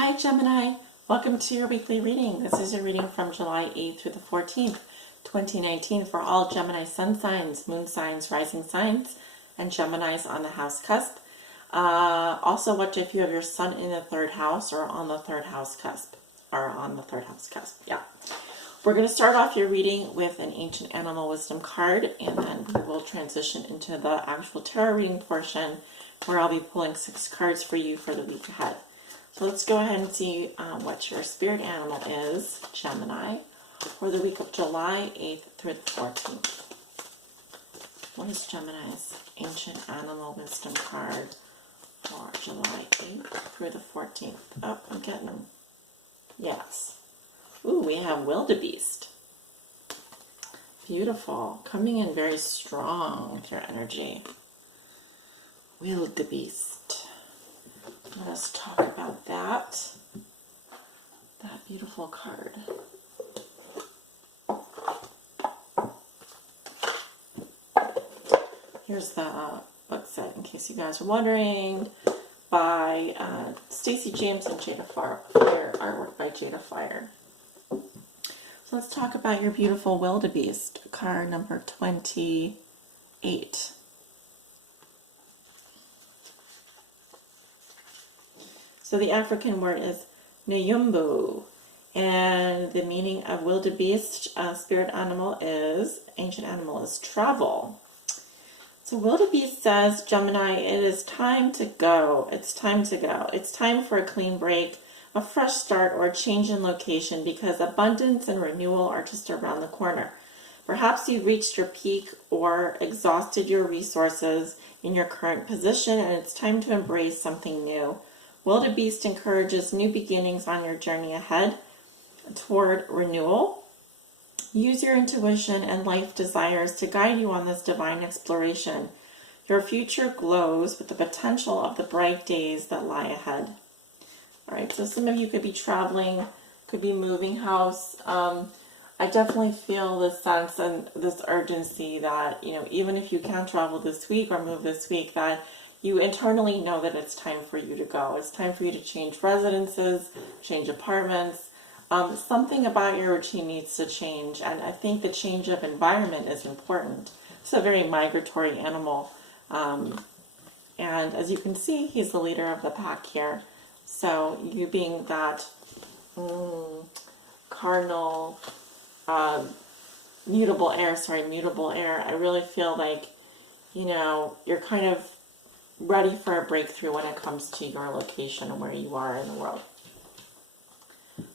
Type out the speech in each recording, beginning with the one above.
Hi Gemini, welcome to your weekly reading. This is your reading from July 8th through the 14th, 2019 for all Gemini sun signs, moon signs, rising signs, and Geminis on the house cusp. Also, what if you have your sun in the third house or on the third house cusp? Yeah. We're going to start off your reading with an ancient animal wisdom card, and then we will transition into the actual tarot reading portion where I'll be pulling 6 cards for you for the week ahead. So let's go ahead and see what your spirit animal is, Gemini, for the week of July 8th through the 14th. What is Gemini's ancient animal wisdom card for July 8th through the 14th? Oh, I'm getting them. Yes. Ooh, we have wildebeest. Beautiful. Coming in very strong with your energy. Wildebeest. Let us talk about that beautiful card. Here's the book set, in case you guys are wondering, by Stacey James and Jada Fire, artwork by Jada Fire. So let's talk about your beautiful wildebeest, card number 28. So the African word is Nyumbu, and the meaning of wildebeest, spirit animal is, ancient animal is travel. So wildebeest says, Gemini, it is time to go. It's time to go. It's time for a clean break, a fresh start, or a change in location, because abundance and renewal are just around the corner. Perhaps you've reached your peak or exhausted your resources in your current position, and it's time to embrace something new. Wildebeest encourages new beginnings on your journey ahead toward renewal. Use your intuition and life desires to guide you on this divine exploration. Your future glows with the potential of the bright days that lie ahead. All right, so some of you could be traveling, could be moving house. I definitely feel this sense and this urgency that, even if you can't travel this week or move this week, that you internally know that it's time for you to go. It's time for you to change residences, change apartments. Something about your routine needs to change, and I think the change of environment is important. It's a very migratory animal, and as you can see, he's the leader of the pack here. So you being that cardinal, mutable air, I really feel like, you're kind of ready for a breakthrough when it comes to your location and where you are in the world.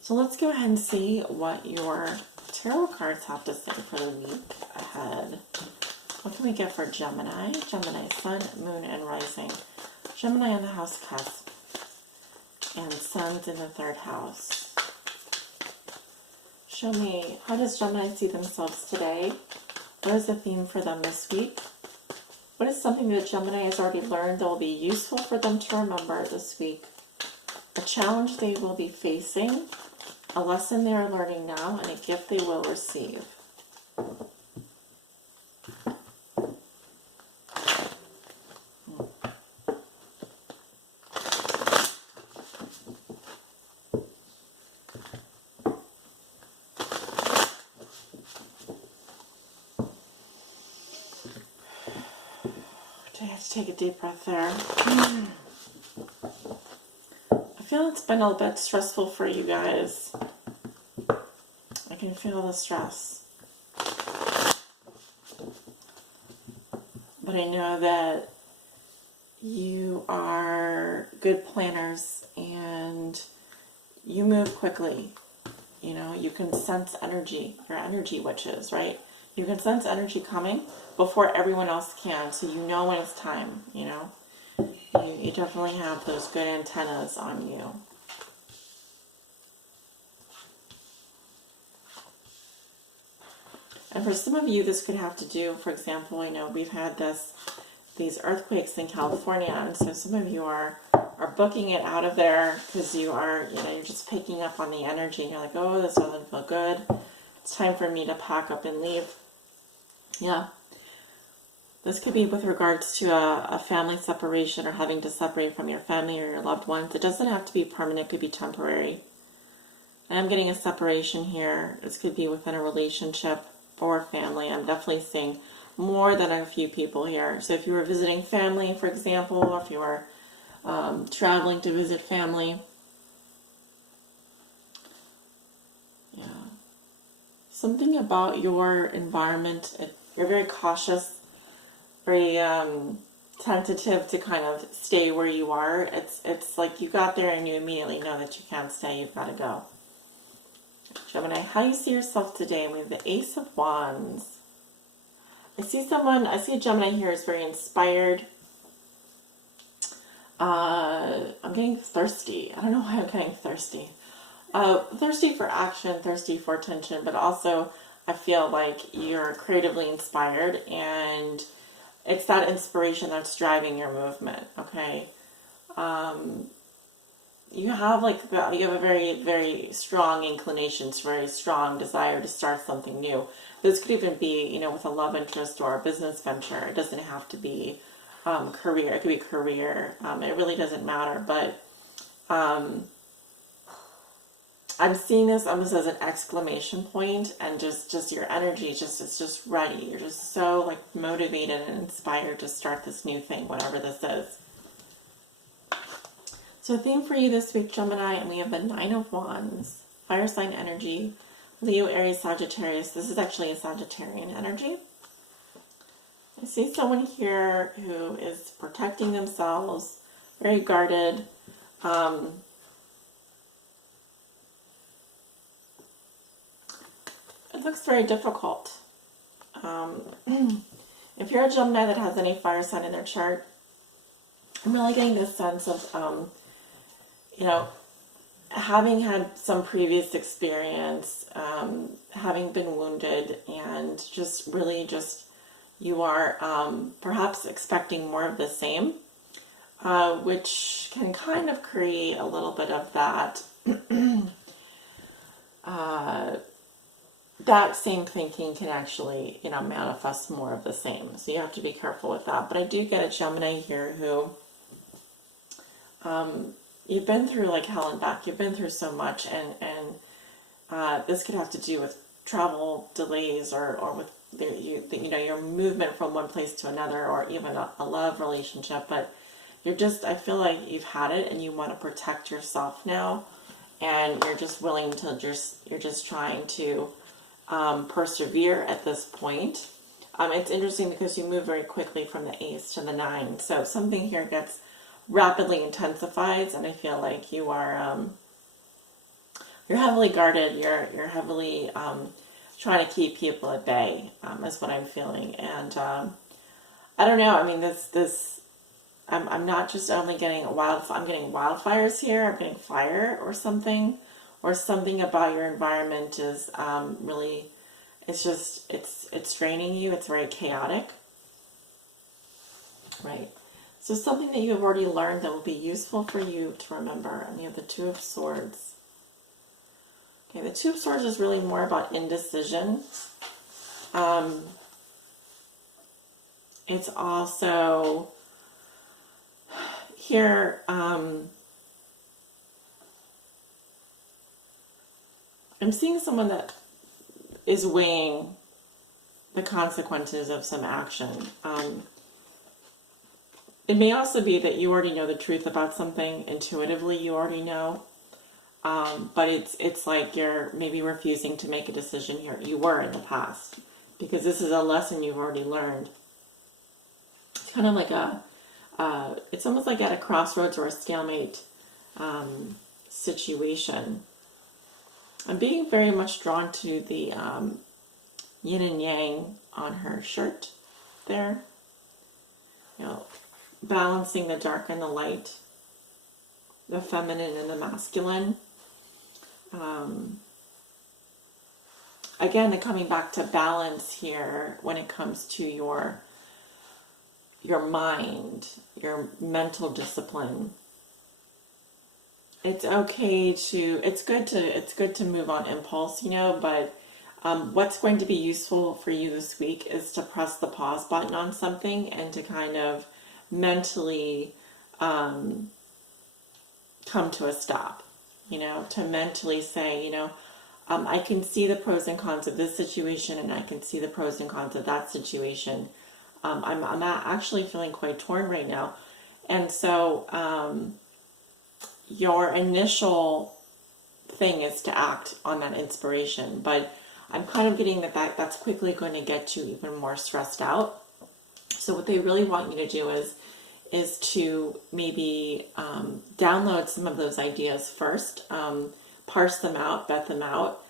So let's go ahead and see what your tarot cards have to say for the week ahead. What can we get for Gemini? Gemini, Sun, Moon, and Rising. Gemini in the house cusp. And Sun's in the third house. Show me, how does Gemini see themselves today? What is the theme for them this week? What is something that Gemini has already learned that will be useful for them to remember this week? A challenge they will be facing, a lesson they are learning now, and a gift they will receive. I have to take a deep breath there. I feel it's been a bit stressful for you guys. I can feel the stress. But I know that you are good planners and you move quickly. You can sense energy. You're energy witches, right? You can sense energy coming before everyone else can, so you know when it's time, You definitely have those good antennas on you. And for some of you, this could have to do, for example, we've had these earthquakes in California, and so some of you are booking it out of there because you're just picking up on the energy, and you're like, oh, this doesn't feel good. It's time for me to pack up and leave. Yeah. This could be with regards to a family separation or having to separate from your family or your loved ones. It doesn't have to be permanent, it could be temporary. And I'm getting a separation here. This could be within a relationship or family. I'm definitely seeing more than a few people here. So if you were visiting family, for example, or if you were traveling to visit family, yeah. Something about your environment, you're very cautious, very tentative to kind of stay where you are. It's like you got there and you immediately know that you can't stay, you've got to go. Gemini, how do you see yourself today? We have the Ace of Wands. I see a Gemini here is very inspired. I'm getting thirsty. I don't know why I'm getting thirsty. Thirsty for action, thirsty for attention, but also I feel like you're creatively inspired, and it's that inspiration that's driving your movement, okay? You have a very, very strong inclinations, very strong desire to start something new. This could even be, with a love interest or a business venture. It doesn't have to be career. It could be career. It really doesn't matter. But I'm seeing this almost as an exclamation point, and just your energy, it's just ready. You're just so motivated and inspired to start this new thing, whatever this is. So theme for you this week, Gemini, and we have the Nine of Wands, fire sign energy, Leo, Aries, Sagittarius. This is actually a Sagittarian energy. I see someone here who is protecting themselves, very guarded. It looks very difficult. If you're a Gemini that has any fire sign in their chart, I'm really getting this sense of, having had some previous experience, having been wounded, and you are perhaps expecting more of the same, which can kind of create a little bit of that, that same thinking can actually, manifest more of the same. So you have to be careful with that. But I do get a Gemini here who, you've been through hell and back. You've been through so much, and this could have to do with travel delays or with your movement from one place to another, or even a love relationship. But I feel like you've had it, and you want to protect yourself now, and you're just willing to you're just trying to persevere at this point. It's interesting because you move very quickly from the Ace to the Nine, so something here gets rapidly intensifies, and I feel like you are you're heavily guarded. You're heavily trying to keep people at bay. Is what I'm feeling, and I don't know. I mean, I'm not just only getting I'm getting wildfires here. I'm getting fire or something about your environment is really. It's draining you. It's very chaotic, right? So something that you have already learned that will be useful for you to remember. And you have the Two of Swords. Okay, the Two of Swords is really more about indecision. It's also here, I'm seeing someone that is weighing the consequences of some action. It may also be that you already know the truth about something. Intuitively, you already know. But it's like you're maybe refusing to make a decision here. You were in the past. Because this is a lesson you've already learned. It's kind of like it's almost like at a crossroads or a stalemate situation. I'm being very much drawn to the yin and yang on her shirt there. Balancing the dark and the light, the feminine and the masculine. Again, coming back to balance here when it comes to your mind, your mental discipline. It's good to move on impulse, but What's going to be useful for you this week is to press the pause button on something and to kind of mentally come to a stop, to mentally say, I can see the pros and cons of this situation and I can see the pros and cons of that situation. I'm actually feeling quite torn right now. And so your initial thing is to act on that inspiration, but I'm kind of getting that's quickly going to get you even more stressed out. So what they really want you to do is to maybe download some of those ideas first, parse them out, vet them out.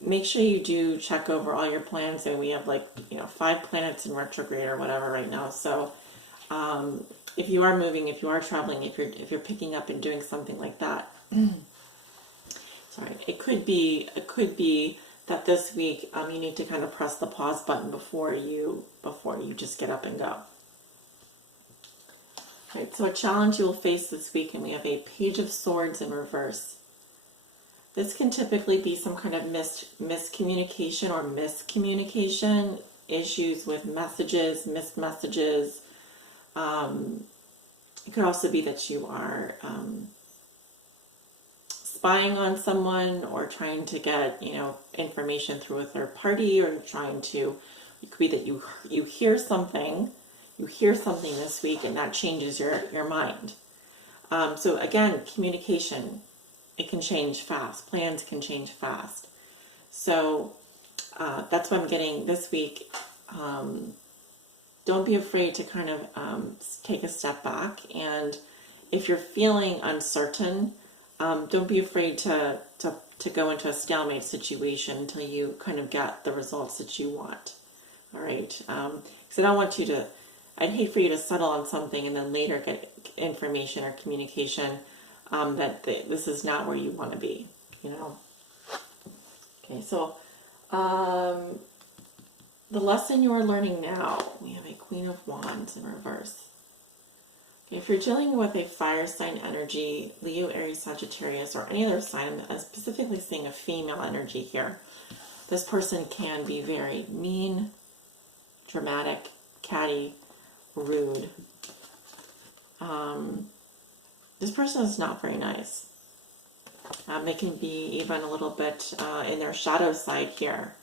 Make sure you do check over all your plans. And we have 5 planets in retrograde or whatever right now. So if you are moving, if you are traveling, if you're picking up and doing something like that. Sorry, it could be that this week you need to kind of press the pause button before you just get up and go. Right, so a challenge you will face this week, and we have a Page of Swords in reverse. This can typically be some kind of miscommunication or miscommunication, issues with messages, missed messages. It could also be that you are spying on someone or trying to get, information through a third party, or it could be that you hear something this week and that changes your mind. So again, communication, it can change fast. Plans can change fast. So that's what I'm getting this week. Don't be afraid to kind of take a step back. And if you're feeling uncertain, don't be afraid to go into a stalemate situation until you kind of get the results that you want. All right. Because I don't want you to, I'd hate for you to settle on something and then later get information or communication that this is not where you want to be, Okay, so the lesson you are learning now, we have a Queen of Wands in reverse. Okay, if you're dealing with a fire sign energy, Leo, Aries, Sagittarius, or any other sign, I'm specifically seeing a female energy here. This person can be very mean, dramatic, catty, rude. This person is not very nice. They can be even a little bit in their shadow side here.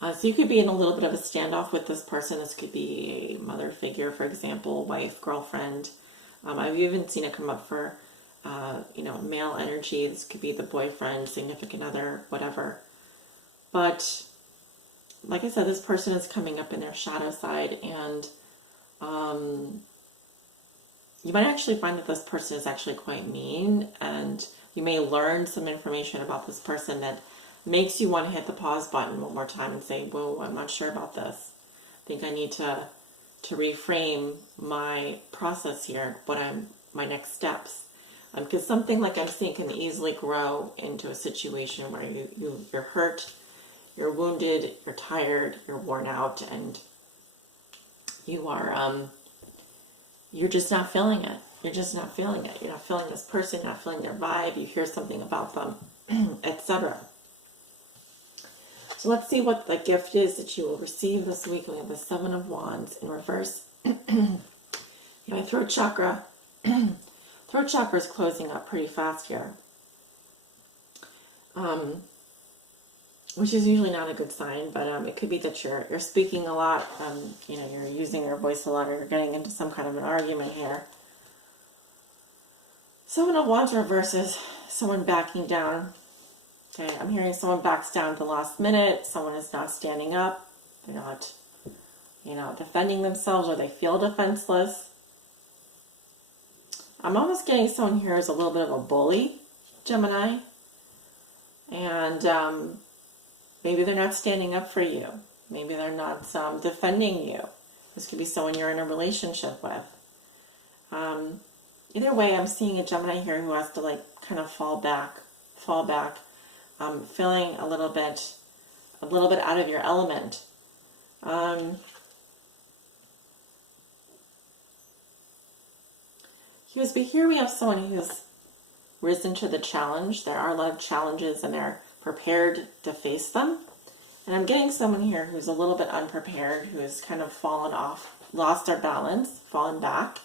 So you could be in a little bit of a standoff with this person. This could be a mother figure, for example, wife, girlfriend. I've even seen it come up for, male energy. This could be the boyfriend, significant other, whatever. But like I said, this person is coming up in their shadow side, and you might actually find that this person is actually quite mean, and you may learn some information about this person that makes you want to hit the pause button one more time and say, whoa, I'm not sure about this. I think I need to reframe my process here, my next steps. Because something like I'm seeing can easily grow into a situation where you're hurt, you're wounded, you're tired, you're worn out, and you are, you're just not feeling it. You're just not feeling it. You're not feeling this person, you're not feeling their vibe, you hear something about them, etc. So let's see what the gift is that you will receive this week. We have the Seven of Wands in reverse. My throat chakra. Throat chakra is closing up pretty fast here. Which is usually not a good sign, but it could be that you're speaking a lot, you're using your voice a lot, or you're getting into some kind of an argument here. Seven of Wands reverses someone backing down. Okay, I'm hearing someone backs down at the last minute. Someone is not standing up. They're not, defending themselves, or they feel defenseless. I'm almost getting someone here who's a little bit of a bully, Gemini. And maybe they're not standing up for you. Maybe they're not defending you. This could be someone you're in a relationship with. Either way, I'm seeing a Gemini here who has to kind of fall back, feeling a little bit out of your element. Here we have someone who's risen to the challenge. There are a lot of challenges in their prepared to face them. And I'm getting someone here who's a little bit unprepared, who has kind of fallen off, lost their balance, fallen back.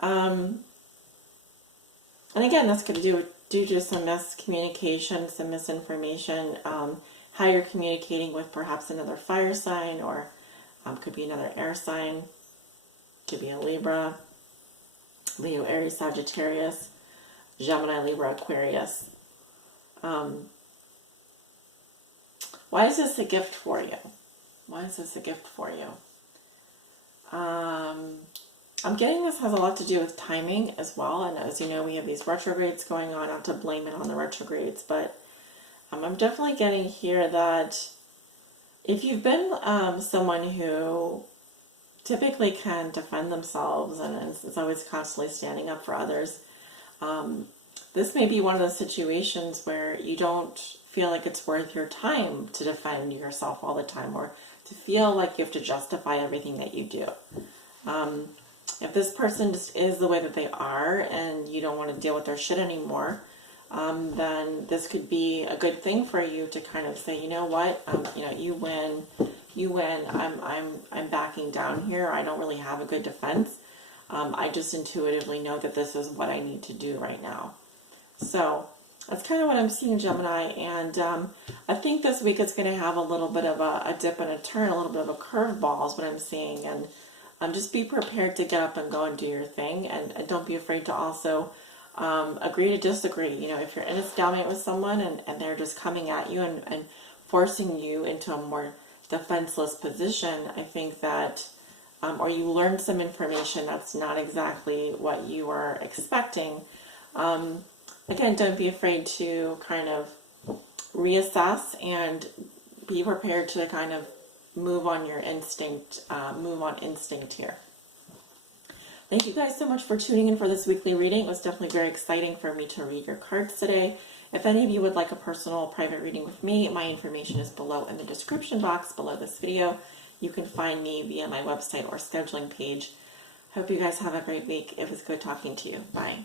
And again, that's going to do due to some miscommunication, some misinformation, how you're communicating with perhaps another fire sign, or could be another air sign, could be a Libra, Leo, Aries, Sagittarius, Gemini, Libra, Aquarius. Why is this a gift for you? Why is this a gift for you? I'm getting this has a lot to do with timing as well. And as you know, we have these retrogrades going on. Not to blame it on the retrogrades, but I'm definitely getting here that if you've been someone who typically can defend themselves and is always constantly standing up for others, this may be one of those situations where you don't feel like it's worth your time to defend yourself all the time, or to feel like you have to justify everything that you do. If this person just is the way that they are and you don't want to deal with their shit anymore, then this could be a good thing for you to kind of say, you know what, you win. I'm backing down here. I don't really have a good defense. I just intuitively know that this is what I need to do right now. So that's kind of what I'm seeing, Gemini. And I think this week is going to have a little bit of a dip and a turn, a little bit of a curveball is what I'm seeing. And just be prepared to get up and go and do your thing. And don't be afraid to also agree to disagree. You know, if you're in a stalemate with someone and they're just coming at you and forcing you into a more defenseless position, I think that, or you learn some information that's not exactly what you were expecting. Again, don't be afraid to kind of reassess and be prepared to kind of move on your instinct, move on instinct here. Thank you guys so much for tuning in for this weekly reading. It was definitely very exciting for me to read your cards today. If any of you would like a personal private reading with me, my information is below in the description box below this video. You can find me via my website or scheduling page. Hope you guys have a great week. It was good talking to you. Bye.